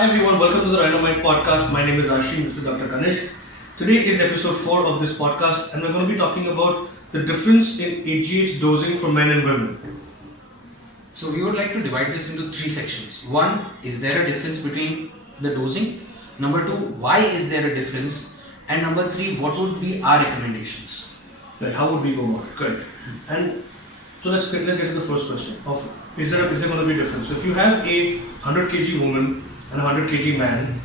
Hi everyone, welcome to the Dynamite podcast. My name is Ashin, this is Dr. Ganesh. Today is episode 4 of this podcast and we're going to be talking about the difference in AGH dosing for men and women. So we would like to divide this into three sections. One, is there a difference between the dosing? Number two, why is there a difference? And number three, what would be our recommendations? Right, how would we go about it? Correct. And so let's get to the first question of is there going to be a difference? So if you have a 100 kg woman and a 100 kg man,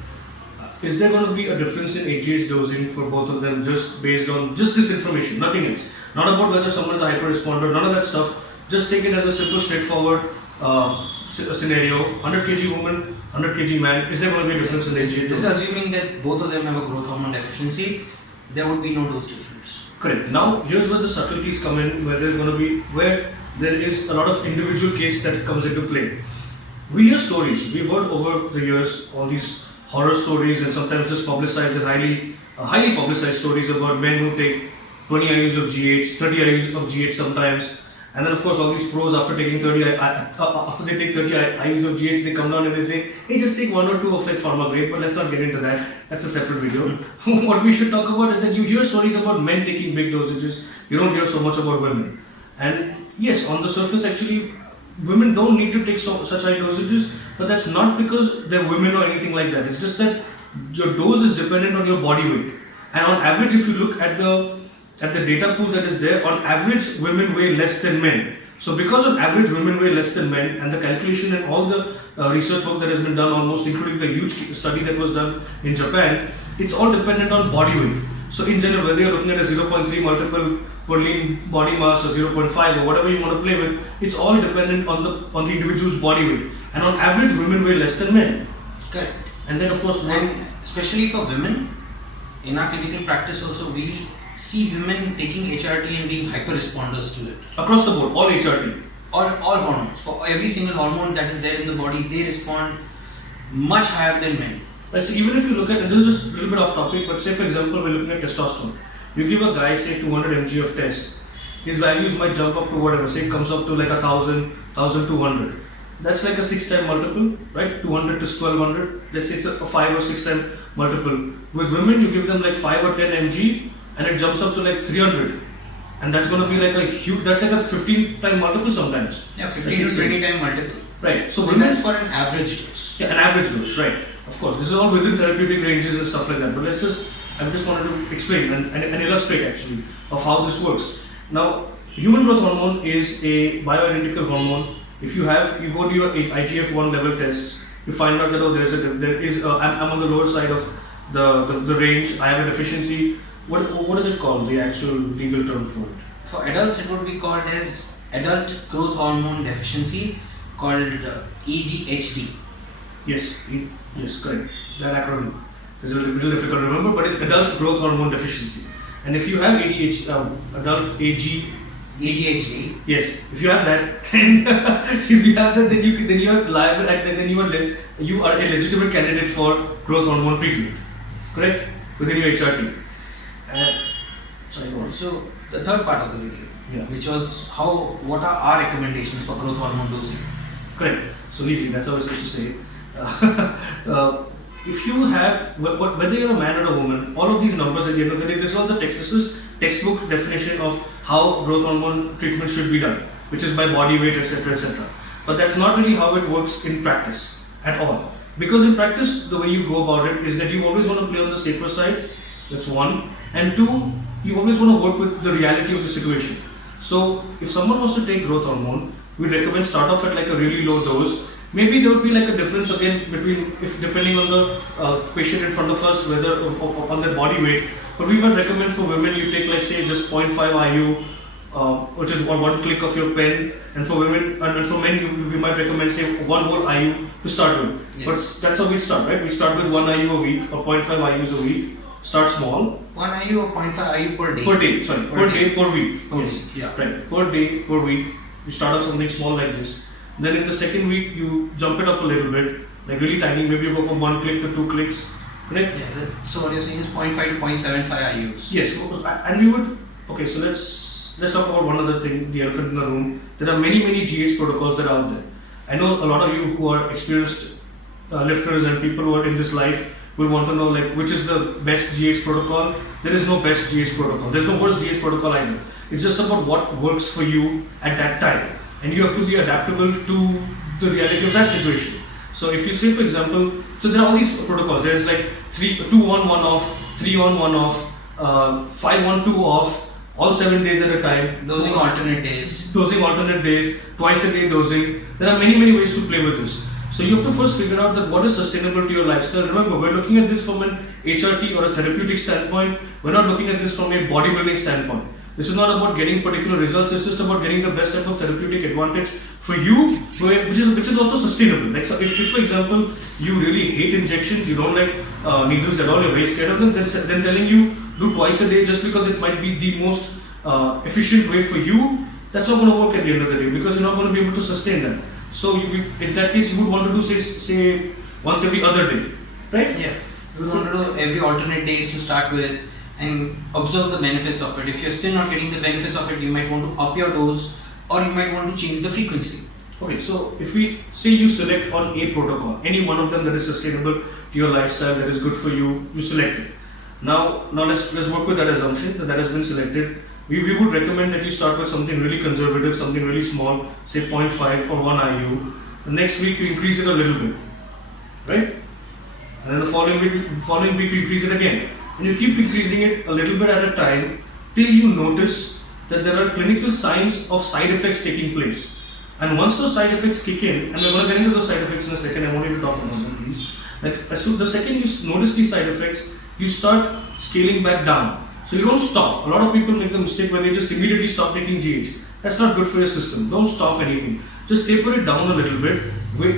is there going to be a difference in AGH dosing for both of them just based on just this information, nothing else? Not about whether someone is a hyper responder, none of that stuff. Just take it as a simple, straightforward scenario. 100 kg woman, 100 kg man. Is there going to be a difference in AGH dosing? This is assuming that both of them have a growth hormone deficiency. There would be no dose difference. Correct. Now here's where the subtleties come in, where there is a lot of individual case that comes into play. We hear stories. We've heard over the years all these horror stories and sometimes just publicized and highly publicized stories about men who take 20 IUs of GH, 30 IUs of GH sometimes, and then of course all these pros after they take 30 IUs of GH, they come down and they say, hey, just take 1 or 2 of like pharma grade, but let's not get into that. That's a separate video. What we should talk about is that you hear stories about men taking big dosages. You don't hear so much about women. And yes, on the surface actually women don't need to take such high dosages, but that's not because they're women or anything like that. It's just that your dose is dependent on your body weight. And on average, if you look at the data pool that is there, on average women weigh less than men. So because on average women weigh less than men, and the calculation and all the research work that has been done, almost including the huge study that was done in Japan, it's all dependent on body weight. So in general, whether you're looking at a 0.3 multiple per lean body mass or 0.5 or whatever you want to play with, it's all dependent on the individual's body weight. And on average, women weigh less than men. Correct. And then of course, and especially for women, in our clinical practice also, we see women taking HRT and being hyper responders to it. Across the board, all HRT. All hormones. For every single hormone that is there in the body, they respond much higher than men. Right, so even if you look at, and this is just a little bit off topic, but say for example, we're looking at testosterone. You give a guy say 200 mg of test, his values might jump up to whatever, say it comes up to like 1,000, 1,200. That's like a 6-time multiple, right? 200 to 1,200. Let's say it's a 5 or 6-time multiple. With women, you give them like 5 or 10 mg and it jumps up to like 300. And that's going to be like a huge, that's like a 15-time multiple sometimes. Yeah, 15 to 20-time multiple. Right. So that's for an average dose. Yeah, an average dose, right. Of course, this is all within therapeutic ranges and stuff like that. But I just wanted to explain and illustrate actually of how this works. Now, human growth hormone is a bioidentical hormone. If you go to your IGF-1 level tests, you find out that I'm on the lower side of the range. I have a deficiency. What is it called? The actual legal term for it? For adults, it would be called as adult growth hormone deficiency, called AGHD. Yes, correct. That acronym. It's a little difficult to remember, but it's adult growth hormone deficiency. And if you have adult AGHD. Yes, if you have that, then you are liable, and you are a legitimate candidate for growth hormone treatment. Yes. Correct? Within your HRT. So the third part of the video, which was what are our recommendations for growth hormone dosing? Correct. So legally, that's how I was supposed to say it. If you have, whether you're a man or a woman, all of these numbers at the end of the day, this is textbook definition of how growth hormone treatment should be done, which is by body weight, etc., etc. But that's not really how it works in practice at all. Because in practice, the way you go about it is that you always want to play on the safer side. That's one. And two, you always want to work with the reality of the situation. So if someone wants to take growth hormone, we'd recommend start off at like a really low dose. Maybe there would be like a difference again depending on the patient in front of us, whether on their body weight. But we might recommend for women you take like say just 0.5 IU, which is one click of your pen, and for women and for men we might recommend say 1 whole IU to start with. Yes. But that's how we start, right? We start with 1 IU a week or 0.5 IUs a week. Start small. 1 IU or 0.5 IU per day. Per day, per week. Yes. Yeah. Right. Per day, per week. You start off something small like this. Then in the second week, you jump it up a little bit, like really tiny. Maybe you go from 1 click to 2 clicks. Correct? Yeah. So what you're saying is 0.5 to 0.75 IUs. Yes. And we would. Okay. So let's talk about one other thing. The elephant in the room. There are many GH protocols that are out there. I know a lot of you who are experienced lifters and people who are in this life will want to know like which is the best GH protocol. There is no best GH protocol. There's no worst GH protocol either. It's just about what works for you at that time, and you have to be adaptable to the reality of that situation. So if you say, for example, so there are all these protocols. There's like 2 on 1 off, 3 on 1 off, 5 on 2 off, all 7 days at a time. Dosing alternate days. Dosing alternate days, twice a day dosing. There are many ways to play with this. So you have to first figure out that what is sustainable to your lifestyle. Remember, we're looking at this from an HRT or a therapeutic standpoint. We're not looking at this from a bodybuilding standpoint. This is not about getting particular results. It's just about getting the best type of therapeutic advantage for you, which is also sustainable. Like, so if for example you really hate injections, you don't like needles at all, you're very scared of them, then telling you do twice a day just because it might be the most efficient way for you, that's not going to work at the end of the day, because you're not going to be able to sustain that. So in that case, you would want to do say once every other day, right? Yeah. You would want to do every alternate days to start with and observe the benefits of it. If you're still not getting the benefits of it, you might want to up your dose, or you might want to change the frequency. Okay, so if we say you select on a protocol, any one of them that is sustainable to your lifestyle, that is good for you, you select it. Now let's work with that assumption that has been selected. We would recommend that you start with something really conservative, something really small, say 0.5 or 1 IU. The next week you increase it a little bit, right? And then the following week you increase it again. And you keep increasing it a little bit at a time till you notice that there are clinical signs of side effects taking place. And once those side effects kick in, and we're going to get into those side effects in a second, I want you to talk about them, please. So the second you notice these side effects, you start scaling back down. So you don't stop. A lot of people make the mistake where they just immediately stop taking GH. That's not good for your system. Don't stop anything. Just taper it down a little bit,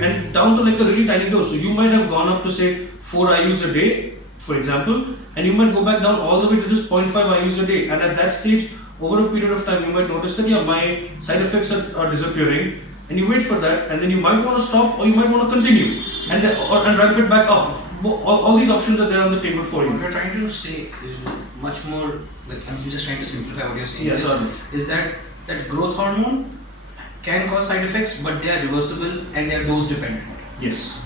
and down to like a really tiny dose. So you might have gone up to say 4 IUs a day, for example, and you might go back down all the way to just 0.5 IUs a day. And at that stage, over a period of time, you might notice that my side effects are disappearing, and you wait for that, and then you might want to stop, or you might want to continue and ramp it back up. All these options are there on the table for you. What we're trying to say is much more, like, I'm just trying to simplify what you're saying. Yes, is that growth hormone can cause side effects, but they are reversible and they are dose dependent. Yes.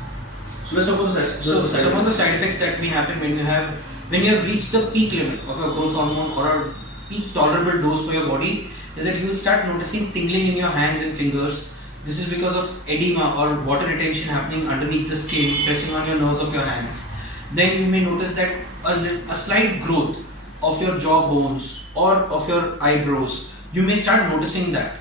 So let's talk about the side So some of the side effects that may happen when you have reached the peak limit of your growth hormone or a peak tolerable dose for your body is that you will start noticing tingling in your hands and fingers. This is because of edema or water retention happening underneath the skin, pressing on your nerves of your hands. Then you may notice that a slight growth of your jaw bones or of your eyebrows. You may start noticing that.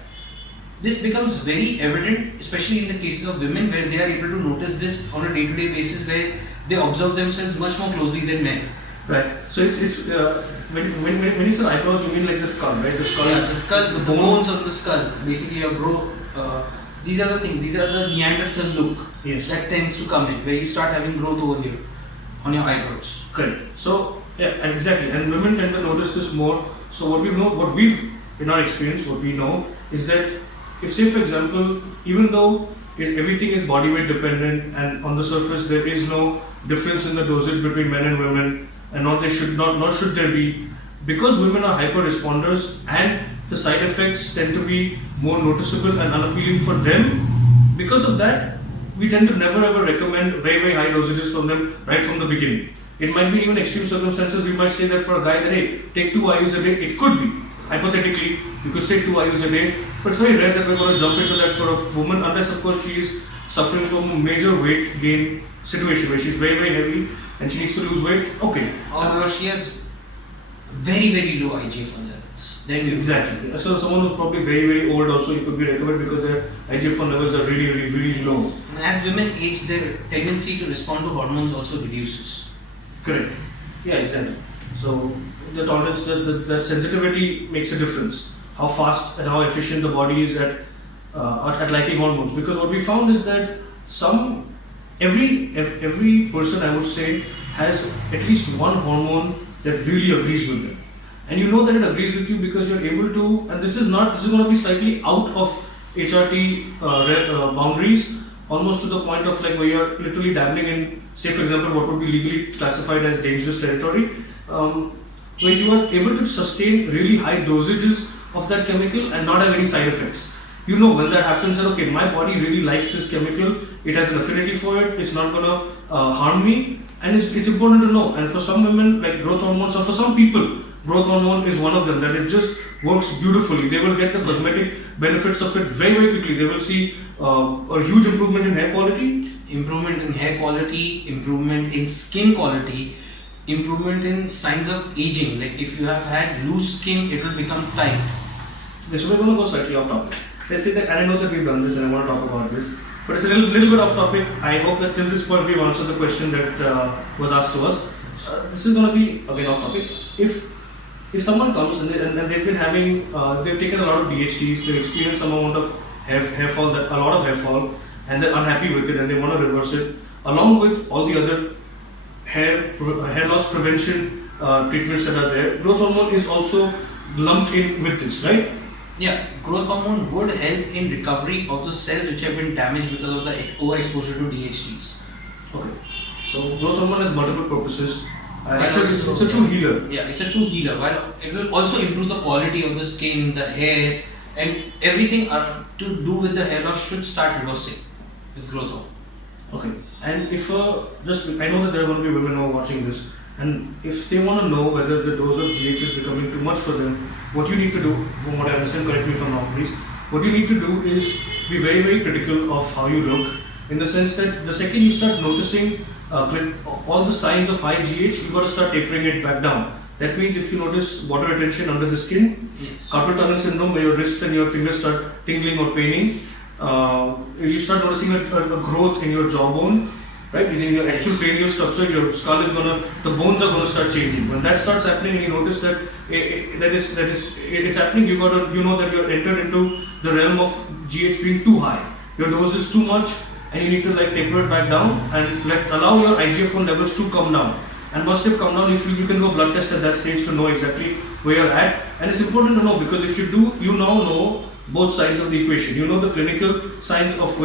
This becomes very evident, especially in the cases of women, where they are able to notice this on a day-to-day basis, where they observe themselves much more closely than men. Right. So it's when you say eyebrows, you mean like the skull, right? The skull. Yeah, the skull, the bones of the skull, basically your these are the things. These are the Neanderthal look that tends to come in, where you start having growth over here on your eyebrows. Correct. So yeah, exactly. And women tend to notice this more. So what we've in our experience, what we know is that if, say for example, even though everything is body weight dependent, and on the surface there is no difference in the dosage between men and women, and nor should there be, because women are hyper responders and the side effects tend to be more noticeable and unappealing for them. Because of that, we tend to never ever recommend very high dosages from them right from the beginning. It might be even extreme circumstances. We might say that for a guy that, hey, take 2 IUs a day. It could be, hypothetically, you could say 2 IUs a day, but it's very rare that we're going to jump into that for a woman, unless of course she is suffering from a major weight gain situation where she's very heavy and she needs to lose weight. Okay. Or she has very low IGF-1 levels. Then you exactly. So someone who's probably very old also, you could be recommended because their IGF-1 levels are really low. And as women age, their tendency to respond to hormones also reduces. Correct. Yeah, exactly. So the tolerance, the sensitivity makes a difference. How fast and how efficient the body is at liking hormones. Because what we found is that every person, I would say, has at least one hormone that really agrees with them. And you know that it agrees with you because you're able to, and this is going to be slightly out of HRT boundaries, almost to the point of like where you're literally dabbling in, say for example, what would be legally classified as dangerous territory, where you are able to sustain really high dosages of that chemical and not have any side effects. you know when that happens that okay, my body really likes this chemical, it has an affinity for it, it's not gonna harm me, and it's important to know. And for some women, like growth hormones, or for some people, growth hormone is one of them, that it just works beautifully. They will get the cosmetic benefits of it very, very quickly. They will see a huge improvement in hair quality, improvement in hair quality, improvement in skin quality, improvement in signs of aging. Like if you have had loose skin, it will become tight. so we're going to go slightly off topic. Let's say that, and I know that we've done this and I want to talk about this, but it's a little bit off topic. I hope that till this point we've answered the question that was asked to us. This is going to be again off topic. If someone comes and they've been having, they've taken a lot of DHTs, they've experienced some amount of hair fall, a lot of hair fall, and they're unhappy with it and they want to reverse it, along with all the other hair loss prevention treatments that are there, growth hormone is also lumped in with this, right? Yeah, growth hormone would help in recovery of the cells which have been damaged because of the overexposure to DHTs. Okay. So growth hormone has multiple purposes. It's a true healer. Yeah, it's a true healer. While it will also improve the quality of the skin, the hair, and everything to do with the hair loss should start reversing with growth hormone. Okay. And if I know that there are going to be women who are watching this, and if they want to know whether the dose of GH is becoming too much for them, what you need to do, from what I understand, correct me if I'm wrong, please. What you need to do is be very, very critical of how you look, in the sense that the second you start noticing all the signs of high GH, you got to start tapering it back down. That means if you notice water retention under the skin, Yes. carpal tunnel syndrome, where your wrists and your fingers start tingling or paining, you start noticing a growth in your jawbone, right? In your actual cranial structure, your skull is the bones are gonna start changing. When that starts happening, and you notice that it's happening, you know that you're entered into the realm of GH being too high. Your dose is too much, and you need to taper it back down and allow your IGF-1 levels to come down. And once they've come down, you can do a blood test at that stage to know exactly where you're at. And it's important to know, because if you do, you now know both sides of the equation. You know the clinical signs of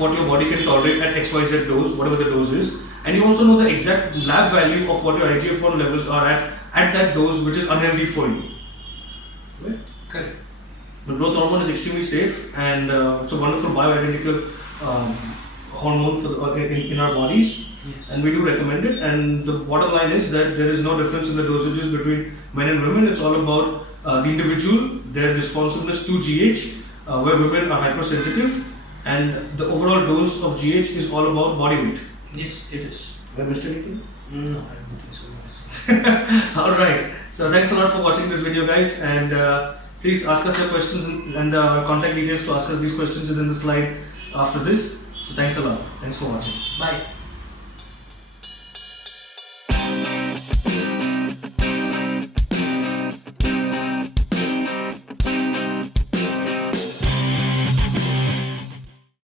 what your body can tolerate at XYZ dose, whatever the dose is, and you also know the exact lab value of what your IGF-1 levels are at that dose, which is unhealthy for you. Right? Correct. The growth hormone is extremely safe, and it's a wonderful bioidentical hormone in our bodies. Yes. And we do recommend it. And the bottom line is that there is no difference in the dosages between men and women. It's all about the individual, their responsiveness to GH, where women are hypersensitive, and the overall dose of GH is all about body weight. Yes, it is. Have I missed anything? No, I don't think so. Yes. Alright, so thanks a lot for watching this video, guys, and please ask us your questions, and the contact details to ask us these questions is in the slide after this. So thanks a lot. Thanks for watching. Bye.